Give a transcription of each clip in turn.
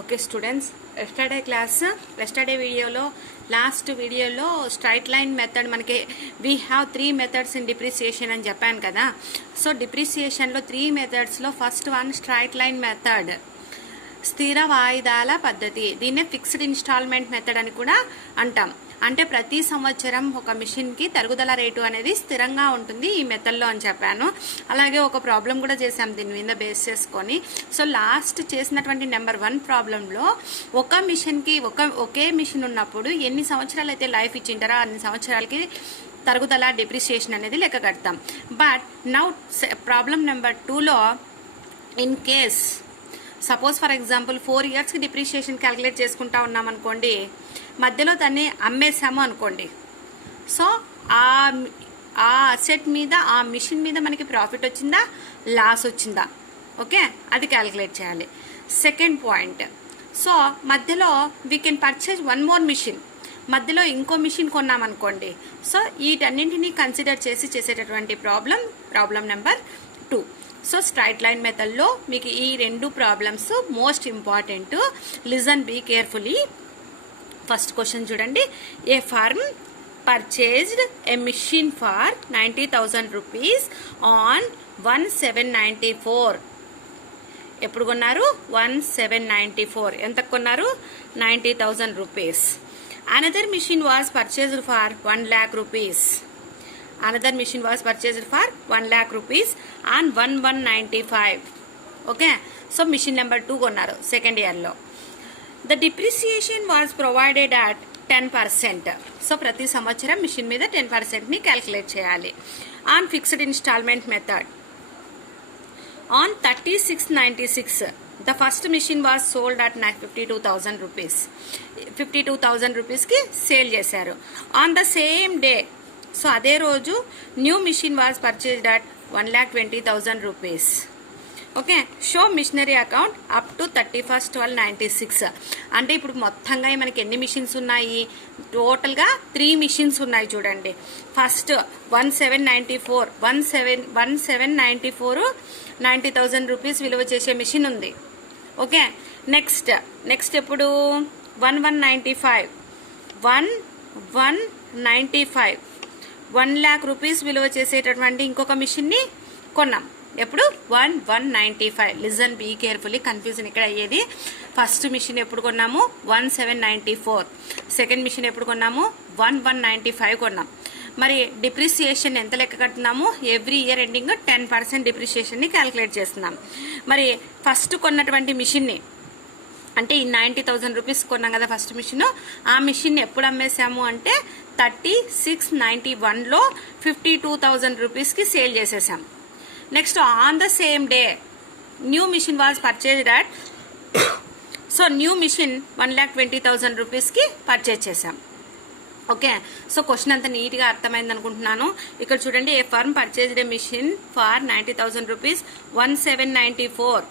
Okay students, yesterday వీడియోలో last వీడియోలో straight line method మనకి we have 3 methods in depreciation అని చెప్పాను కదా. సో డిప్రిసియేషన్లో 3 మెథడ్స్లో first one straight line method, స్థిర వాయిదాల పద్ధతి. దీన్నే ఫిక్స్డ్ ఇన్స్టాల్మెంట్ మెథడ్ అని కూడా అంటాం. అంటే ప్రతి సంవత్సరం ఒక మిషన్కి తరుగుదల రేటు అనేది స్థిరంగా ఉంటుంది ఈ మెథడ్లో అని చెప్పాను. అలాగే ఒక ప్రాబ్లం కూడా చేసాం దీని మీద బేస్ చేసుకొని. సో లాస్ట్ చేసినటువంటి నెంబర్ 1 ప్రాబ్లంలో ఒక మిషన్కి ఒకే మిషన్ ఉన్నప్పుడు ఎన్ని సంవత్సరాలు అయితే లైఫ్ ఇచ్చింటారో అన్ని సంవత్సరాలకి తరుగుదల డిప్రిసియేషన్ అనేది లెక్క కడతాం. బట్ నౌ ప్రాబ్లం నెంబర్ 2లో in case suppose for example 4 ఇయర్స్కి డిప్రిసియేషన్ క్యాలిక్యులేట్ చేసుకుంటా ఉన్నాం అనుకోండి, మధ్యలో దాన్ని అమ్మేసాము అనుకోండి. సో ఆ అసెట్ మీద, ఆ మిషన్ మీద మనకి ప్రాఫిట్ వచ్చిందా, లాస్ వచ్చిందా, ఓకే, అది క్యాలిక్యులేట్ చేయాలి. సెకండ్ పాయింట్, సో మధ్యలో we can purchase 1 more machine, మధ్యలో ఇంకో మిషన్ కొన్నామనుకోండి. సో వీటన్నింటినీ కన్సిడర్ చేసి చేసేటటువంటి problem number 2. So straight line మెథడ్లో మీకు ఈ 2 problems most important. Listen be carefully. First question చూడండి. A firm purchased a machine for 90,000 rupees on 1794. ఎప్పుడు కొన్నారు? 1794. ఎంత కొన్నారు? 90,000 rupees. Another machine was purchased for 1 lakh rupees. Another machine was purchased for 1 lakh rupees on 1195. Okay, so machine number 2 కొన్నారు second ఇయర్లో. The depreciation was provided at 10%. So ప్రతి సంవత్సరం machine మీద 10%ని క్యాల్కులేట్ చేయాలి. On fixed instalment method on 3696 the first machine was sold at 52,000 rupees. 52,000 రూపీస్కి sale చేశారు. On the same day, so అదే రోజు new machine was purchased at 1,20,000 rupees. Okay, show machinery account up to 31/12/96. అంటే ఇప్పుడు మొత్తంగా మనకి ఎన్ని మిషన్స్ ఉన్నాయి? టోటల్గా 3 మిషన్స్ ఉన్నాయి చూడండి. ఫస్ట్ 1794 90,000 రూపీస్ విలువ చేసే మిషన్ ఉంది. ఓకే, నెక్స్ట్ ఎప్పుడు 1195 1 lakh రూపీస్ విలువ చేసేటటువంటి ఇంకొక మిషన్ని కొన్నాం. ఎప్పుడు? 1195. లిజన్ బీ కేర్ఫుల్లీ, కన్ఫ్యూజన్ ఇక్కడ అయ్యేది. ఫస్ట్ మిషన్ ఎప్పుడు కొన్నాము? 1794. సెకండ్ మిషన్ ఎప్పుడు కొన్నాము? 1195 కొన్నాం. మరి డిప్రిసియేషన్ ఎంత లెక్క కడుతున్నాము? ఎవ్రీ ఇయర్ ఎండింగ్ 10% డిప్రిసియేషన్ని క్యాలిక్యులేట్ చేస్తున్నాం. మరి ఫస్ట్ కొన్నటువంటి మిషన్ని, అంటే ఈ 90,000 రూపీస్ కొన్నాం కదా ఫస్ట్ మిషన్, ఆ మిషన్ ఎప్పుడు అమ్మేసాము అంటే 3691లో 52,000 రూపీస్కి సేల్ చేసేసాం. Next on the same day new machine was purchased at, so new machine 1,20,000 రూపీస్కి పర్చేజ్ చేసాం. ఓకే, సో క్వశ్చన్ అంతా నీట్గా అర్థమైంది అనుకుంటున్నాను. ఇక్కడ చూడండి, a firm purchased a machine for 90,000 rupees 1794.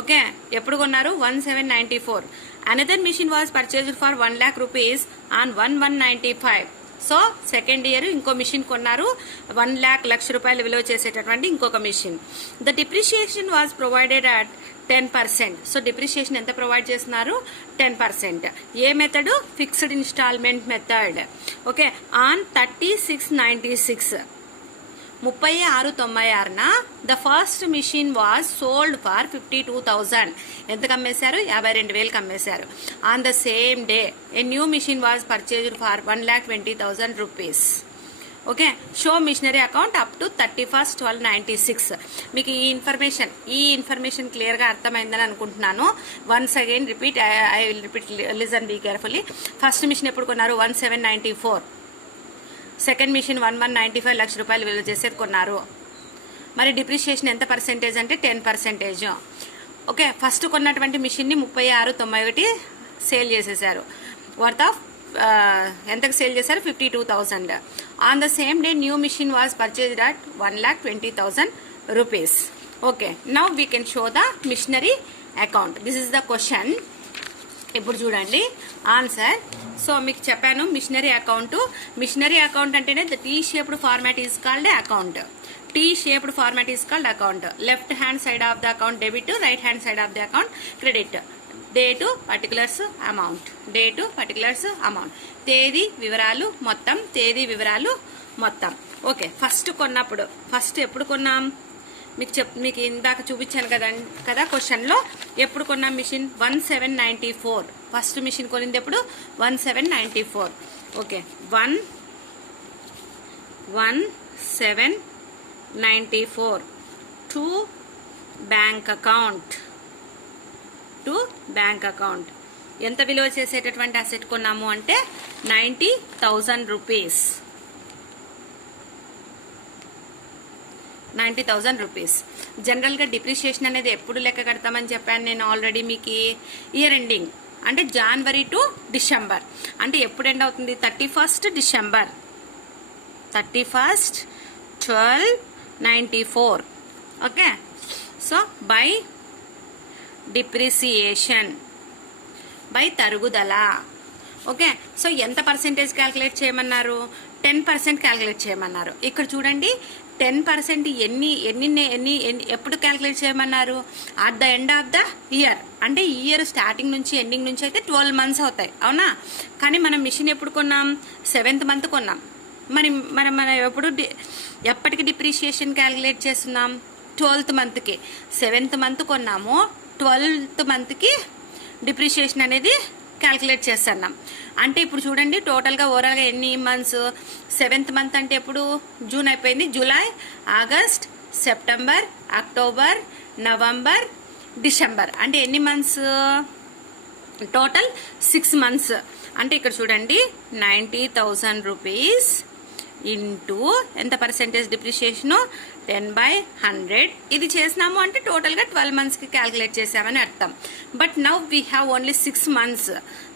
Okay, ఎప్పుడు కొన్నారు? 1794. Another machine was purchased for 1 lakh rupees on 1195. So second year ఇంకో మిషన్ కొన్నారు, 1 lakh లక్ష రూపాయలు విలువ చేసేటటువంటి ఇంకొక machine. The depreciation was provided at 10%. So depreciation ఎంత ప్రొవైడ్ చేస్తున్నారు? 10%. ఏ method? Fixed instalment method. Okay, on 3696 3696న the first machine was sold for 52,000. ఎంతకు అమ్మేశారు? 52,000కి అమ్మేశారు. On the same day a new machine was purchased for 1,20,000 rupees. Okay, show machinery account up to 31/12/96. మీకు ఈ ఇన్ఫర్మేషన్ క్లియర్గా అర్థమైందని అనుకుంటున్నాను. Once again I will repeat, listen be carefully. First machine ఎప్పుడు కొన్నారు? 1794. సెకండ్ మిషన్ 1195 లక్ష రూపాయలు విలువ చేసేది కొన్నారు. మరి డిప్రిసియేషన్ ఎంత పర్సెంటేజ్ అంటే 10%. ఓకే, ఫస్ట్ కొన్నటువంటి మిషన్ని 3691 సేల్ చేసేసారు. వర్త్ ఆఫ్ ఎంతకు సేల్ చేశారు? 52,000. On the same day new machine was purchased at 1,20,000 rupees. Okay, now we can show the machinery account. This is the question. ఇప్పుడు చూడండి ఆన్సర్. సో మీకు చెప్పాను machinery account అంటేనే the T shaped format is called account. T-shaped format is called account. Left hand side of the account debit, right hand side of the account credit. Date particulars amount, date particulars amount, తేదీ వివరాలు మొత్తం, తేదీ వివరాలు మొత్తం. Okay, first కొన్నప్పుడు first ఎప్పుడు కొన్నాం మీకు ఇందాక చూపించాను కదా క్వశ్చన్లో. ఎప్పుడు కొన్నాం మిషన్? 1794. ఫస్ట్ మిషన్ కొనింది ఎప్పుడు? 1794. Okay, 1794 to bank account. To bank account ఎంత విలువ చేసేటటువంటి అసెట్ కొన్నాము అంటే 90,000 రూపీస్. 90,000 రూపీస్. జనరల్గా డిప్రిషియేషన్ అనేది ఎప్పుడు లెక్క కడతామని చెప్పాను నేను ఆల్రెడీ మీకు. ఇయర్ ఎండింగ్ అంటే జనవరి టు డిసెంబర్. అంటే ఎప్పుడు ఎండ్ అవుతుంది? 31st December. 31st 1294. Okay, so by depreciation, by తరుగుదల. ఓకే, సో ఎంత పర్సెంటేజ్ క్యాల్కులేట్ చేయమన్నారు? 10% క్యాల్కులేట్ చేయమన్నారు. ఇక్కడ చూడండి 10% ఎప్పుడు క్యాల్కులేట్ చేయమన్నారు? At the end of the year. అంటే ఈ ఇయర్ స్టార్టింగ్ నుంచి ఎండింగ్ నుంచి అయితే 12 months అవుతాయి, అవునా? కానీ మనం మిషన్ ఎప్పుడు కొన్నాం? 7th month కొన్నాం. మనం ఎప్పటికి డిప్రిషియేషన్ క్యాల్కులేట్ చేస్తున్నాం? 12th monthకి. 7th month కొన్నాము, 12th monthకి డిప్రిషియేషన్ అనేది క్యాల్కులేట్ చేస్తున్నాం. అంటే ఇప్పుడు చూడండి టోటల్గా ఓవరాల్గా ఎన్ని మంత్స్? 7th month అంటే ఎప్పుడు? జూన్ అయిపోయింది. July, August, September, October, November, December. అంటే ఎన్ని మంత్స్? Total 6 months. అంటే ఇక్కడ చూడండి 90,000 రూపీస్ ఇంటూ ఎంత పర్సెంటేజ్ డిప్రిషియేషను? 10/100. ఇది చేసినాము అంటే టోటల్గా 12 monthsకి క్యాల్కులేట్ చేసామని అర్థం. But now we have only 6 months.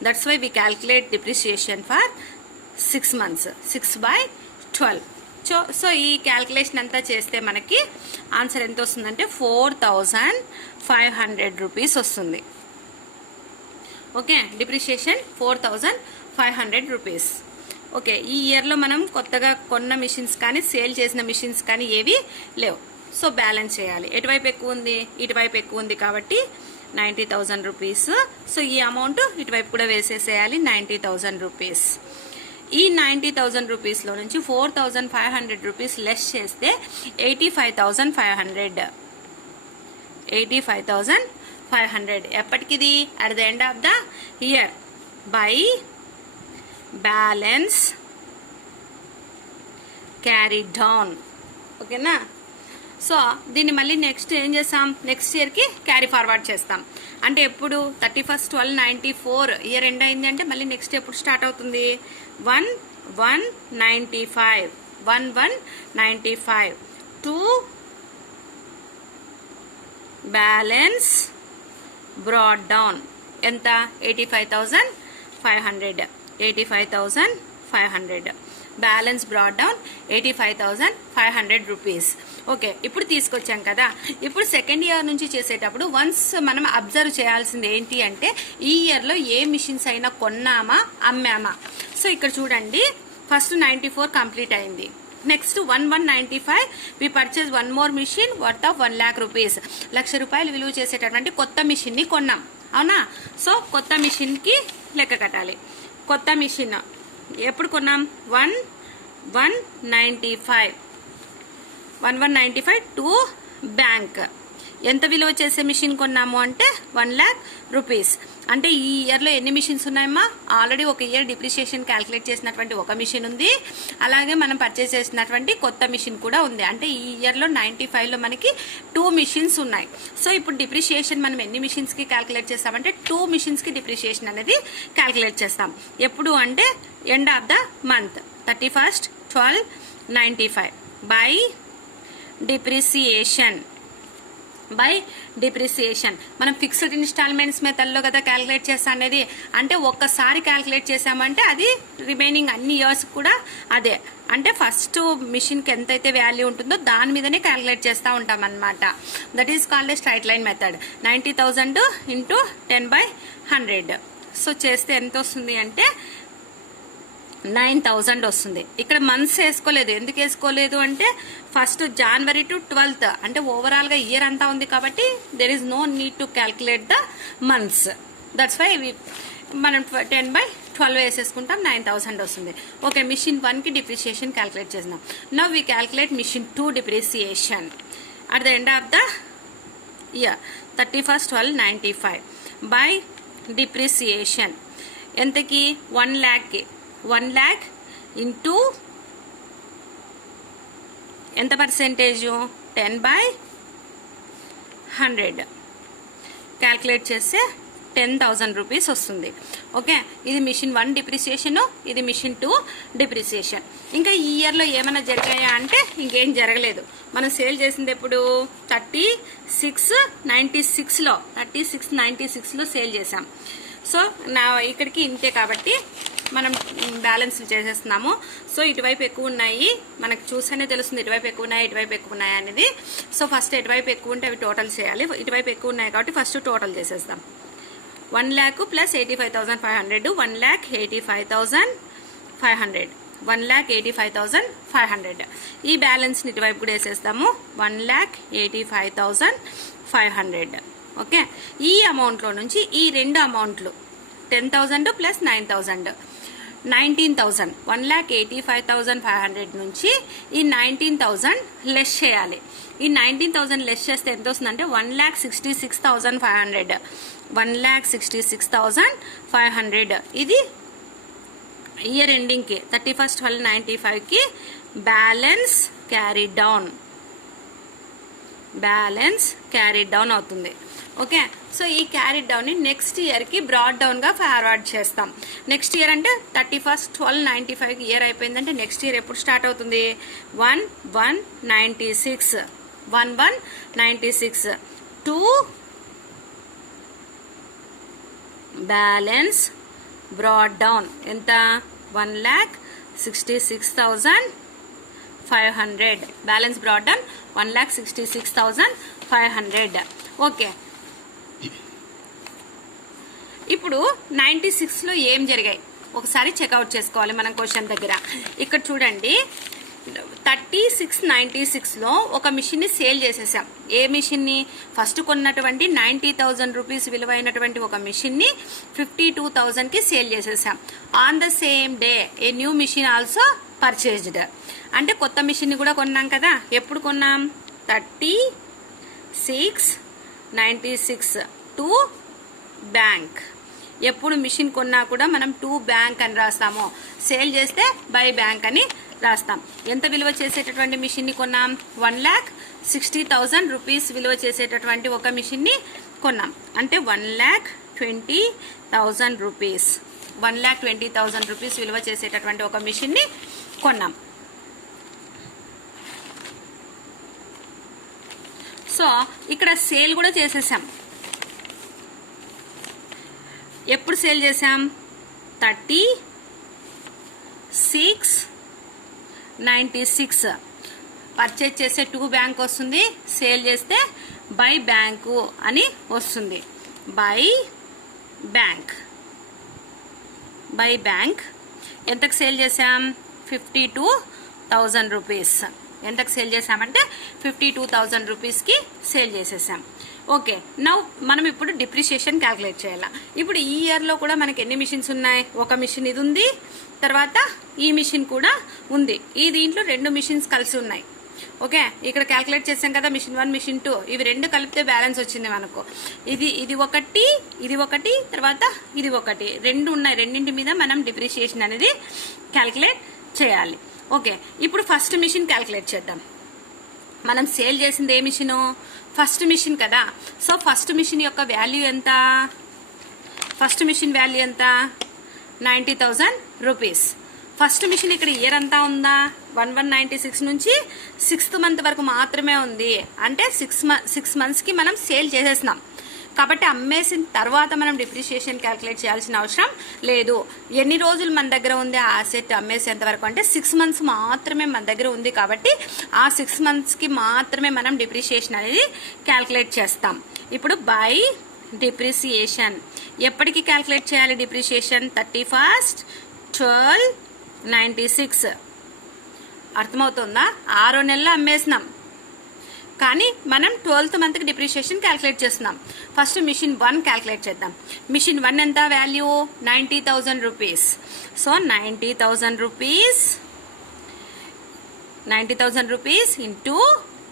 That's why we calculate depreciation for 6 months. 6/12. So ఈ క్యాల్కులేషన్ అంతా చేస్తే మనకి ఆన్సర్ ఎంత వస్తుందంటే 4,500 రూపీస్ వస్తుంది. Okay, depreciation 4,500 rupees. ఓకే, ఈ ఇయర్లో మనం కొత్తగా కొన్న మిషన్స్ కానీ సేల్ చేసిన మిషన్స్ కానీ ఏవి లేవు. సో బ్యాలెన్స్ చేయాలి. ఎటువైపు ఎక్కువ ఉంది? ఇటువైపు ఎక్కువ ఉంది కాబట్టి 90,000 రూపీస్. సో ఈ అమౌంట్ ఇటువైపు కూడా వేసేసేయాలి, 90,000 రూపీస్. ఈ 90,000 రూపీస్లో నుంచి 4,500 రూపీస్ లెస్ చేస్తే 85,500. 85,500 ఎప్పటికిది? At the end of the year. By balance carry down. ఓకేనా? సో దీన్ని మళ్ళీ నెక్స్ట్ ఏం చేస్తాం? నెక్స్ట్ ఇయర్కి క్యారీ ఫార్వర్డ్ చేస్తాం. అంటే ఎప్పుడు? 31st 1294 ఇయర్ ఎండ్ అయింది అంటే మళ్ళీ నెక్స్ట్ ఎప్పుడు స్టార్ట్ అవుతుంది? 1195. 1195 టు బ్యాలెన్స్ బ్రాడ్ డౌన్. ఎంత? 85,500. 85,500 balance broad down 85,500 rupees. Okay, ఇప్పుడు తీసుకొచ్చాం కదా. ఇప్పుడు సెకండ్ ఇయర్ నుంచి చేసేటప్పుడు వన్స్ మనం అబ్జర్వ్ చేయాల్సింది ఏంటి అంటే ఈ ఇయర్లో ఏ మిషన్స్ అయినా కొన్నామా అమ్మామా. సో ఇక్కడ చూడండి ఫస్ట్ 94 కంప్లీట్ అయింది. Next 1195 we purchase one more machine worth of 1 lakh rupees. 1,00,000 రూపాయలు విలువ చేసేటటువంటి కొత్త మిషన్ని కొన్నాం, అవునా? సో కొత్త మిషన్కి లెక్క కట్టాలి. కొత్త మిషన్ ఎప్పుడు కొన్నాం? 1195 టు బ్యాంక్. ఎంత విలువ చేసే మిషన్ కొన్నాము అంటే 1 lakh రూపీస్. అంటే ఈ ఇయర్లో ఎన్ని మిషన్స్ ఉన్నాయమ్మా? ఆల్రెడీ ఒక ఇయర్ డిప్రిషియేషన్ క్యాల్కులేట్ చేసినటువంటి ఒక మిషన్ ఉంది, అలాగే మనం పర్చేస్ చేసినటువంటి కొత్త మిషన్ కూడా ఉంది. అంటే ఈ ఇయర్లో 95లో మనకి 2 మిషన్స్ ఉన్నాయి. సో ఇప్పుడు డిప్రిషియేషన్ మనం ఎన్ని మిషన్స్కి క్యాల్కులేట్ చేస్తామంటే 2 మిషన్స్కి డిప్రిషియేషన్ అనేది క్యాల్కులేట్ చేస్తాం. ఎప్పుడు అంటే end of the month 31st 1295 by depreciation. By depreciation మనం ఫిక్స్డ్ ఇన్స్టాల్మెంట్స్ మెథడ్లో కదా క్యాల్కులేట్ చేస్తాం అనేది. అంటే ఒక్కసారి క్యాల్కులేట్ చేసామంటే అది రిమైనింగ్ అన్ని ఇయర్స్ కూడా అదే. అంటే ఫస్ట్ మిషన్కి ఎంతైతే వాల్యూ ఉంటుందో దాని మీదనే క్యాల్కులేట్ చేస్తూ ఉంటాం అనమాట. That is called a straight line method. 90,000 into 10/100. So చేస్తే ఎంత వస్తుంది అంటే 9,000 వస్తుంది. ఇక్కడ మంత్స్ వేసుకోలేదు. ఎందుకు వేసుకోలేదు అంటే ఫస్ట్ జనవరి టు 12th అంటే ఓవరాల్గా ఇయర్ అంతా ఉంది కాబట్టి there is no need to calculate the months. That's why మనం 10/12 వేసేసుకుంటాం, 9,000 వస్తుంది. ఓకే, మిషన్ 1కి డిప్రిసియేషన్ క్యాల్కులేట్ చేద్దాం. Now we calculate machine 2 depreciation at the end of the year 31/12/95 by depreciation ఎంతకి 1 lakh 1 lakh ఇంటూ ఎంత పర్సెంటేజు 10/100 క్యాల్కులేట్ చేస్తే 10,000 rupees వస్తుంది. Okay, ఇది మిషన్ 1 డిప్రిసియేషన్, ఇది మిషన్ 2 డిప్రిసియేషన్. ఇంకా ఈ ఇయర్లో ఏమైనా జరిగాయా అంటే ఇంకేం జరగలేదు. మనం సేల్ చేసింది ఎప్పుడు 3696లో సేల్ చేసాం. సో ఇక్కడికి ఇంతే కాబట్టి మనం బ్యాలెన్స్ చేసేస్తున్నాము. సో ఇటువైపు ఎక్కువ ఉన్నాయి, మనకు చూస్తేనే తెలుస్తుంది ఇటువైపు ఎక్కువ ఉన్నాయి ఇటువైపు ఎక్కువ ఉన్నాయి అనేది. సో ఫస్ట్ ఎటువైపు ఎక్కువ ఉంటే అవి టోటల్ చేయాలి. ఇటువైపు ఎక్కువ ఉన్నాయి కాబట్టి ఫస్ట్ టోటల్ చేసేస్తాం. 1 lakh plus 85,500 1,85,500 1,85,500. ఈ బ్యాలెన్స్ని ఇటువైపు కూడా వేసేస్తాము 1,85,500. ఓకే, ఈ అమౌంట్లో నుంచి ఈ రెండు అమౌంట్లు 10,000 ప్లస్ 9,000 19,000 1,85,500 నుంచి ఈ 19,000 లెస్ చేయాలి. ఈ 19,000 లెస్ చేస్తే ఎంత వస్తుందంటే 1,66,500 1,66,500. ఇది ఇయర్ ఎండింగ్కి 31/12/95కి బ్యాలెన్స్ క్యారీ డౌన్ అవుతుంది. ఓకే, సో ఈ క్యారీ డౌన్ని నెక్స్ట్ ఇయర్కి బ్రాడ్ డౌన్గా ఫార్వర్డ్ చేస్తాం. నెక్స్ట్ ఇయర్ అంటే 31/12/95 ఇయర్ అయిపోయిందంటే నెక్స్ట్ ఇయర్ ఎప్పుడు స్టార్ట్ అవుతుంది 1/1/96 టు బ్యాలెన్స్ బ్రాడ్ డౌన్ ఎంత 1,66,500 బ్యాలెన్స్ బ్రాడ్ డౌన్ 1,66,500. ఓకే, ఇప్పుడు 96లో ఏం జరిగాయి ఒకసారి చెక్అవుట్ చేసుకోవాలి మనం క్వశ్చన్ దగ్గర. ఇక్కడ చూడండి 3696లో ఒక మిషన్ని సేల్ చేసేసాం. ఏ మిషన్ని? ఫస్ట్ కొన్నటువంటి 90,000 రూపీస్ విలువైనటువంటి ఒక మిషన్ని 52,000కి సేల్ చేసేసాం. On the same day a new machine also purchased. అంటే కొత్త మిషన్ని కూడా కొన్నాం కదా. ఎప్పుడు కొన్నాం 3696 టు బ్యాంక్. ఎప్పుడు మిషన్ కొన్నా కూడా మనం టు బ్యాంక్ అని రాస్తాము. సేల్ చేస్తే బై బ్యాంక్ అని రాస్తాం. ఎంత విలువ చేసేటటువంటి మిషన్ని కొన్నాం 1,60,000 రూపీస్ విలువ చేసేటటువంటి ఒక మిషన్ని కొన్నాం. అంటే 1,20,000 రూపీస్ 1,20,000 రూపీస్ విలువ చేసేటటువంటి ఒక మిషన్ని కొన్నాం. సో ఇక్కడ సేల్ కూడా చేసేసాం. ఎప్పుడు సేల్ చేసాం 3696 పర్చేజ్ చేస్తే టు బ్యాంక్ వస్తుంది, సేల్ చేస్తే బై బ్యాంకు అని వస్తుంది. బై బ్యాంక్ ఎంతకు సేల్ చేసాం 52,000 రూపీస్. ఎంతకు సేల్ చేసామంటే 52,000 రూపీస్కి సేల్ చేసేసాం. ఓకే, నౌ మనం ఇప్పుడు డిప్రిషియేషన్ క్యాల్కులేట్ చేయాలి. ఇప్పుడు ఈ ఇయర్లో కూడా మనకి ఎన్ని మిషన్స్ ఉన్నాయి? ఒక మిషన్ ఇది ఉంది, తర్వాత ఈ మిషన్ కూడా ఉంది. ఈ దీంట్లో రెండు మిషన్స్ కలిసి ఉన్నాయి. ఓకే, ఇక్కడ క్యాల్కులేట్ చేసాం కదా మిషన్ 1 మిషన్ 2 ఇవి రెండు కలిపితే బ్యాలెన్స్ వచ్చింది మనకు. ఇది ఒకటి తర్వాత ఇది ఒకటి, రెండు ఉన్నాయి. రెండింటి మీద మనం డిప్రిషియేషన్ అనేది క్యాల్కులేట్ చేయాలి. ఓకే, ఇప్పుడు ఫస్ట్ మిషన్ క్యాల్కులేట్ చేద్దాం. మనం సేల్ చేసింది ఏ మిషను? ఫస్ట్ మిషన్ కదా. సో ఫస్ట్ మిషన్ యొక్క వాల్యూ ఎంత? ఫస్ట్ మిషన్ వాల్యూ ఎంత? 90,000 రూపీస్. ఫస్ట్ మిషన్ ఇక్కడ ఇయర్ అంతా ఉందా? 1/1/96 నుంచి 6th మంత్ వరకు మాత్రమే ఉంది. అంటే 6 monthsకి మనం సేల్ చేసేస్తున్నాం కాబట్టి అమ్మేసిన తర్వాత మనం డిప్రిషియేషన్ క్యాల్కులేట్ చేయాల్సిన అవసరం లేదు. ఎన్ని రోజులు మన దగ్గర ఉంది ఆ అసెట్ అమ్మేసేంత వరకు అంటే 6 months మాత్రమే మన దగ్గర ఉంది కాబట్టి ఆ 6 monthsకి మాత్రమే మనం డిప్రిషియేషన్ అనేది క్యాల్కులేట్ చేస్తాం. ఇప్పుడు బై డిప్రిసియేషన్ ఎప్పటికి క్యాల్కులేట్ చేయాలి? డిప్రిషియేషన్ 31/12 96. అర్థమవుతుందా? 6 నెలలు అమ్మేసినాం, కానీ మనం 12th మంత్కి డిప్రిషియేషన్ క్యాల్కులేట్ చేస్తున్నాం. ఫస్ట్ మిషన్ 1 క్యాల్కులేట్ చేద్దాం. మిషన్ 1 ఎంత value? 90,000 rupees. So 90,000 rupees, 90,000 rupees into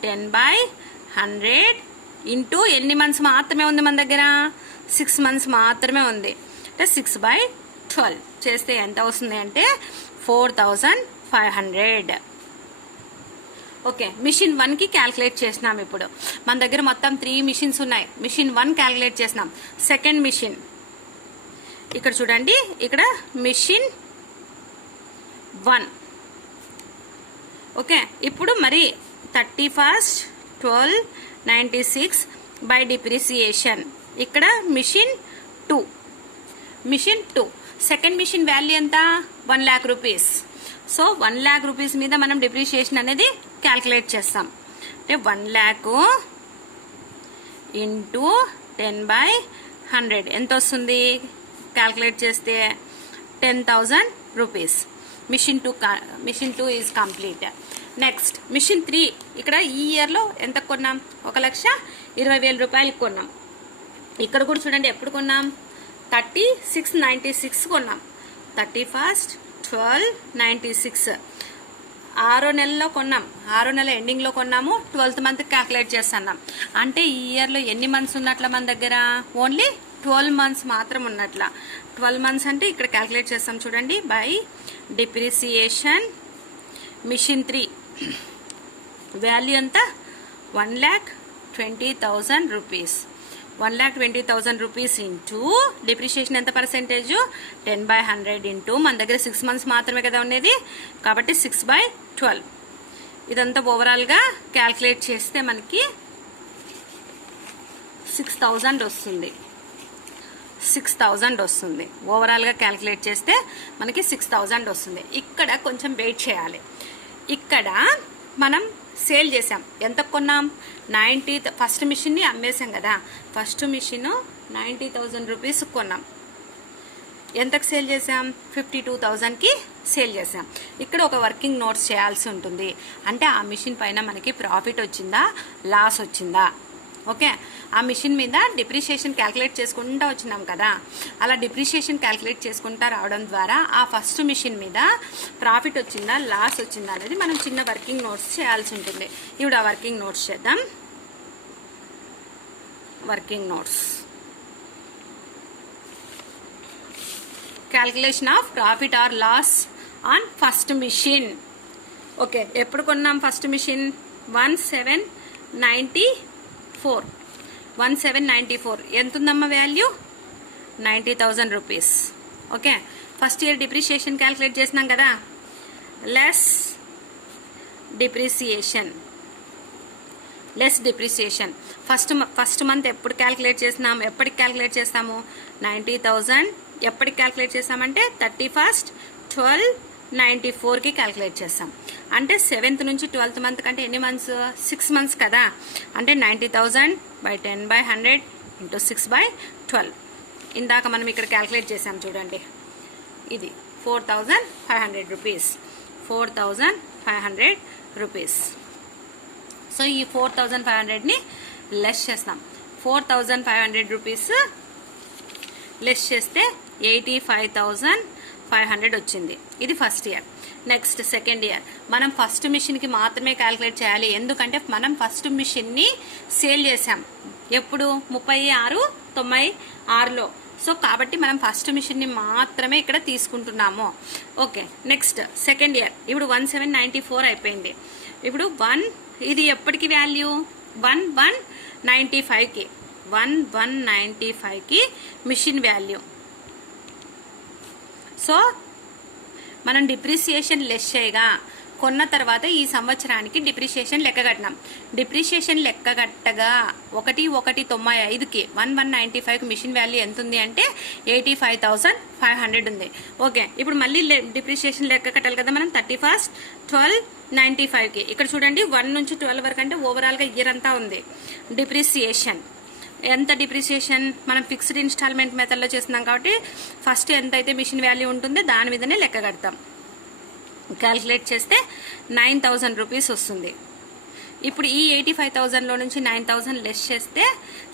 10/100 into ఎన్ని మంత్స్ మాత్రమే ఉంది మన దగ్గర? 6 మంత్స్ మాత్రమే ఉంది. అంటే 6/12 చేస్తే ఎంత వస్తుంది అంటే 4,500. ఓకే, మిషన్ 1కి క్యాల్కులేట్ చేసినాం. ఇప్పుడు మన దగ్గర మొత్తం 3 మిషన్స్ ఉన్నాయి. మిషన్ 1 క్యాల్కులేట్ చేసినాం. సెకండ్ మిషన్ ఇక్కడ చూడండి, ఇక్కడ మిషన్ 1. ఓకే, ఇప్పుడు మరి 31/12/96 బై డిప్రిసియేషన్. ఇక్కడ machine 2. Machine 2 second machine value ఎంత? 1 lakh rupees. So 1 lakh rupees మీద మనం డిప్రిసియేషన్ అనేది క్యాల్కులేట్ చేస్తాం. అంటే 1 lakh ఇంటూ 10/100 ఎంత వస్తుంది? క్యాల్కులేట్ చేస్తే 10,000 rupees. Machine 2 is complete. Next machine 3. ఇక్కడ ఈ ఇయర్లో ఎంత కొన్నాం? 1,20,000 రూపాయలకి కొన్నాం. ఇక్కడ కూడా చూడండి ఎప్పుడు కొన్నాం? 3696 కొన్నాం. 31/12/96 6 నెలల్లో కొన్నాం. 6 నెలల ఎండింగ్లో కొన్నాము. 12th మంత్ క్యాల్కులేట్ చేస్తున్నాం. అంటే ఈ ఇయర్లో ఎన్ని మంత్స్ ఉన్నట్ల మన దగ్గర? ఓన్లీ 12 మంత్స్ మాత్రం ఉన్నట్ల. 12 మంత్స్ అంటే ఇక్కడ క్యాల్కులేట్ చేస్తాం చూడండి. బై డిప్రిసియేషన్ మిషన్ 3 వాల్యూ ఎంత? 1,20,000 రూపీస్. 1,20,000 రూపీస్ ఇంటూ డిప్రిషియేషన్ ఎంత పర్సెంటేజ్? 10/100 ఇంటూ మన దగ్గర 6 మంత్స్ మాత్రమే కదా ఉండేది, కాబట్టి 6/12. ఇదంతా ఓవరాల్గా క్యాల్కులేట్ చేస్తే మనకి 6,000 వస్తుంది. 6,000 వస్తుంది. ఓవరాల్గా క్యాల్కులేట్ చేస్తే మనకి 6,000 వస్తుంది. ఇక్కడ కొంచెం వెయిట్ చేయాలి. ఇక్కడ మనం సేల్ చేసాం. ఎంత కొన్నాం? 90. ఫస్ట్ మిషన్ని అమ్మేసాం కదా. ఫస్ట్ మిషన్ 90,000 రూపీస్ కొన్నాం. ఎంతకు సేల్ చేసాం? 52,000కి సేల్ చేసాం. ఇక్కడ ఒక వర్కింగ్ నోట్స్ చేయాల్సి ఉంటుంది. అంటే ఆ మిషన్ పైన మనకి ప్రాఫిట్ వచ్చిందా, లాస్ వచ్చిందా? ఓకే, ఆ మిషన్ మీద డిప్రిషియేషన్ క్యాల్కులేట్ చేసుకుంటూ వచ్చినాం కదా. అలా డిప్రిషియేషన్ క్యాల్కులేట్ చేసుకుంటూ రావడం ద్వారా ఆ ఫస్ట్ మిషన్ మీద ప్రాఫిట్ వచ్చిందా, లాస్ వచ్చిందా అనేది మనం చిన్న వర్కింగ్ నోట్స్ చేయాల్సి ఉంటుంది. ఇప్పుడు ఆ వర్కింగ్ నోట్స్ చేద్దాం. Working notes. Calculation of profit or loss on first machine. Okay, ఎప్పుడు కొన్నాం ఫస్ట్ మిషన్? 1794. 1794 ఎంత ఉందమ్మా value? 90,000 rupees. Okay, first year depreciation calculate చేసినాం కదా. Less depreciation. ఫస్ట్ మంత్ ఎప్పుడు క్యాల్కులేట్ చేసినాం? ఎప్పటికి క్యాల్కులేట్ చేస్తాము? 90,000 ఎప్పటికి క్యాల్కులేట్ చేస్తామంటే 31/12/94కి క్యాల్కులేట్ చేస్తాం. అంటే 7th నుంచి 12th మంత్ కంటే ఎన్ని మంత్స్? 6 మంత్స్ కదా. అంటే 90,000 బై 10/100 ఇంటూ 6/12. ఇందాక మనం ఇక్కడ క్యాల్కులేట్ చేసాం చూడండి. ఇది 4,500 రూపీస్. 4,500 రూపీస్. సో ఈ 4,500ని లెస్ చేస్తాం. 4,500 రూపీస్ లెస్ చేస్తే 85,500 వచ్చింది. ఇది first year. Next second year మనం ఫస్ట్ మిషన్కి మాత్రమే క్యాల్కులేట్ చేయాలి. ఎందుకంటే మనం ఫస్ట్ మిషన్ని సేల్ చేసాం ఎప్పుడు? 36/96లో. సో కాబట్టి మనం ఫస్ట్ మిషన్ని మాత్రమే ఇక్కడ తీసుకుంటున్నాము. Okay, next second year. ఇప్పుడు 1794 అయిపోయింది. ఇప్పుడు ఇది ఎప్పటికి వాల్యూ? 1195కి. 1195కి మిషన్ వాల్యూ. సో మనం డిప్రిసియేషన్ లెస్ చేయగా కొన్న తర్వాత ఈ సంవత్సరానికి డిప్రిషియేషన్ లెక్క కట్టినాం. డిప్రిషియేషన్ లెక్క కట్టగా 1195కి 1195కి మిషన్ వాల్యూ ఎంత ఉంది అంటే 85,500 ఉంది. ఓకే, ఇప్పుడు మళ్ళీ డిప్రిషియేషన్ లెక్క కట్టాలి కదా మనం 31/12/95కి. ఇక్కడ చూడండి 1 నుంచి 12 వరకు అంటే ఓవరాల్గా ఇయర్ అంతా ఉంది. డిప్రిసియేషన్ ఎంత? డిప్రిసియేషన్ మనం ఫిక్స్డ్ ఇన్స్టాల్మెంట్ మెథడ్లో చేస్తున్నాం కాబట్టి ఫస్ట్ ఎంత అయితే మిషన్ వాల్యూ ఉంటుందో దాని మీదనే లెక్క కడతాం. క్యాల్కులేట్ చేస్తే 9,000 రూపీస్ వస్తుంది. ఇప్పుడు ఈ 85,000లో నుంచి 9,000 లెస్ చేస్తే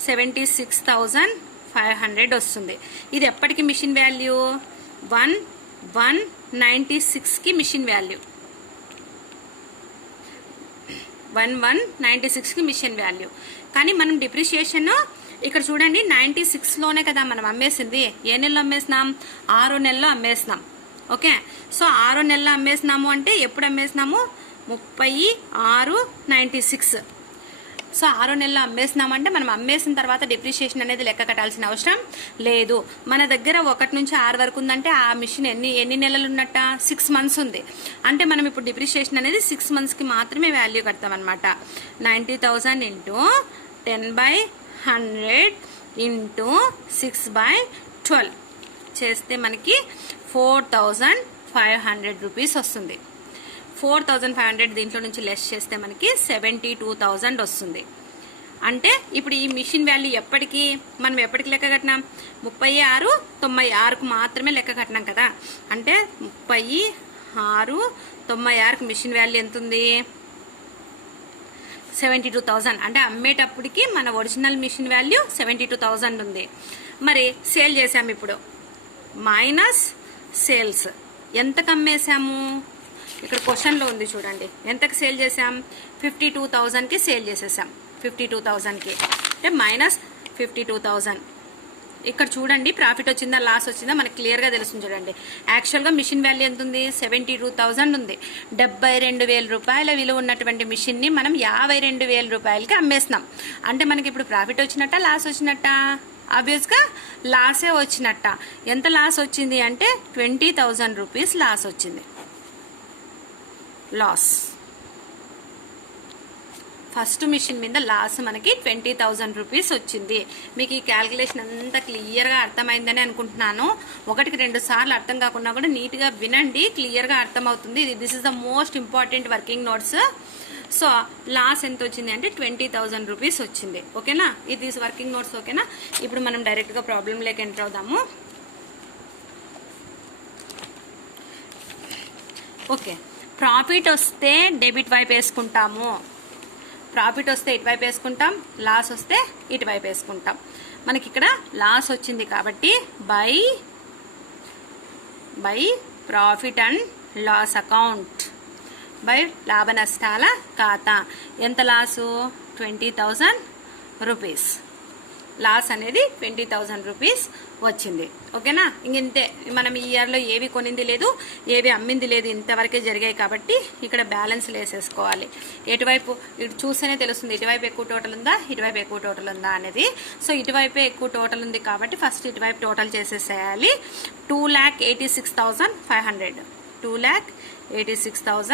76,500 వస్తుంది. ఇది ఎప్పటికి మిషన్ వాల్యూ? 1196కి మిషన్ వాల్యూ, 1196కి మిషన్ వాల్యూ. కానీ మనం డిప్రిషియేషన్ ఇక్కడ చూడండి 96లోనే కదా మనం అమ్మేసింది. ఏ నెలలో అమ్మేసినాం? 6వ నెలలో అమ్మేసినాం. ఓకే, సో 6వ నెలలో అమ్మేసినాము అంటే ఎప్పుడు అమ్మేసినాము? 36/96. సో 6వ నెలలో అమ్మేసినామంటే మనం అమ్మేసిన తర్వాత డిప్రిషియేషన్ అనేది లెక్క కట్టాల్సిన అవసరం లేదు. మన దగ్గర 1 నుంచి 6 వరకు ఉందంటే ఆ మిషన్ ఎన్ని నెలలు ఉన్నట్ట? 6 మంత్స్ ఉంది. అంటే మనం ఇప్పుడు డిప్రిషియేషన్ అనేది 6 మంత్స్కి మాత్రమే వాల్యూ కడతాం అనమాట. 90,000 ఇంటూ 10/100 ఇంటూ 6/12 చేస్తే మనకి 4,500 రూపీస్ వస్తుంది. 4,500 దీంట్లో నుంచి లెస్ చేస్తే మనకి 72,000 వస్తుంది. అంటే ఇప్పుడు ఈ మిషన్ వాల్యూ ఎప్పటికి మనం ఎప్పటికి లెక్క కట్టినాం? 36/96కు మాత్రమే లెక్క కట్టినాం కదా. అంటే 36/96కు మిషన్ వాల్యూ ఎంత ఉంది? 72,000. అంటే అమ్మేటప్పటికి మన ఒరిజినల్ మిషన్ వాల్యూ 72,000 ఉంది. మరి సేల్ చేసాం ఇప్పుడు, మైనస్ సేల్స్. ఎంతకు అమ్మేసాము? ఇక్కడ క్వశ్చన్లో ఉంది చూడండి. ఎంతకు సేల్ చేసాం? 52,000కి సేల్ చేసేసాం. 52,000కి అంటే మైనస్ 52,000. ఇక్కడ చూడండి ప్రాఫిట్ వచ్చిందా లాస్ వచ్చిందా మనకి క్లియర్గా తెలుస్తుంది. చూడండి యాక్చువల్గా మిషన్ వాల్యూ ఎంత ఉంది? 72,000 ఉంది. 72,000 రూపాయల విలువ ఉన్నటువంటి మిషన్ని మనం 52,000 రూపాయలకి అమ్మేస్తున్నాం. అంటే మనకి ఇప్పుడు ప్రాఫిట్ వచ్చినట్ట లాస్ వచ్చినట్ట? ఆబ్వియస్గా లాసే వచ్చినట్ట. ఎంత లాస్ వచ్చింది అంటే 20,000 రూపీస్ లాస్ వచ్చింది. లాస్ ఫస్ట్ మిషన్ మీద లాస్ మనకి 20,000 రూపీస్ వచ్చింది. మీకు ఈ క్యాల్కులేషన్ అంతా క్లియర్గా అర్థమైందని అనుకుంటున్నాను. 1-2 సార్లు అర్థం కాకుండా కూడా నీట్గా వినండి, క్లియర్గా అర్థమవుతుంది. This is the most important working notes. So loss ఎంత వచ్చింది అంటే 20,000 రూపీస్ వచ్చింది. ఓకేనా? ఇది వర్కింగ్ నోట్స్. ఓకేనా? ఇప్పుడు మనం డైరెక్ట్గా ప్రాబ్లంలోకి ఎంటర్ అవుదాము. ఓకే, ప్రాఫిట్ వస్తే డెబిట్ వైపు వేసుకుంటాము. ప్రాఫిట్ వస్తే ఇటువైపు వేసుకుంటాం, లాస్ వస్తే ఇటువైపు వేసుకుంటాం. మనకి ఇక్కడ లాస్ వచ్చింది కాబట్టి by profit and loss account, బై లాభ నష్టాల ఖాతా. ఎంత లాసు? 20,000 రూపీస్. లాస్ అనేది 20,000 రూపీస్ వచ్చింది. ఓకేనా? ఇంతే. మనం ఈ ఇయర్లో ఏవి కొనింది లేదు, ఏవి అమ్మింది లేదు, ఇంతవరకే జరిగాయి కాబట్టి ఇక్కడ బ్యాలెన్స్ వేసేసుకోవాలి. ఎటువైపు ఇటు చూస్తేనే తెలుస్తుంది ఇటువైపు ఎక్కువ టోటల్ ఉందా, ఇటువైపు ఎక్కువ టోటల్ ఉందా అనేది. సో ఇటువైపే ఎక్కువ టోటల్ ఉంది కాబట్టి ఫస్ట్ ఇటువైపు టోటల్ చేసేసేయాలి. 2,86,500. 2,86,000